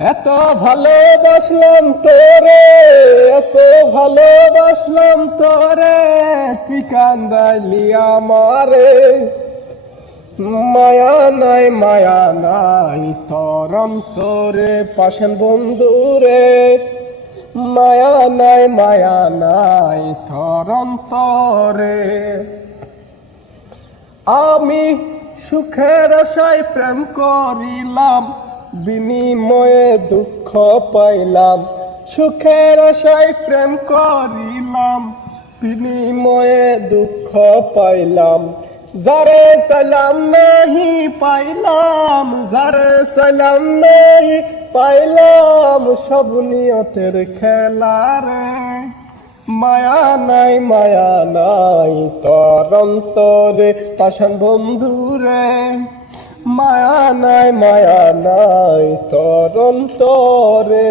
এত ভালোবাসলাম তোরে, এত ভালোবাসলাম তোরে তুই কান্দাইলি আমারে। মায়া নাই মায়া নাই তোর অন্তরে পাশেন বন্ধুরে। মায়া নাই মায়া নাই তোর। অন্তরে আমি সুখের আশায় প্রেম করিলাম বিনিময়ে দুঃখ পাইলাম, সুখের আশায় প্রেম করিলাম। বিনিময়ে দুঃখ পাইলাম, যারে সালাম নাহি পাইলাম, যারে সালাম নাহি পাইলাম, সব নিয়তের খেলারে মায়া নাই মায়া নাই তোর অন্তরে পাশান বন্ধুরে মায়া নাই মায়া নাই তদন্তরে।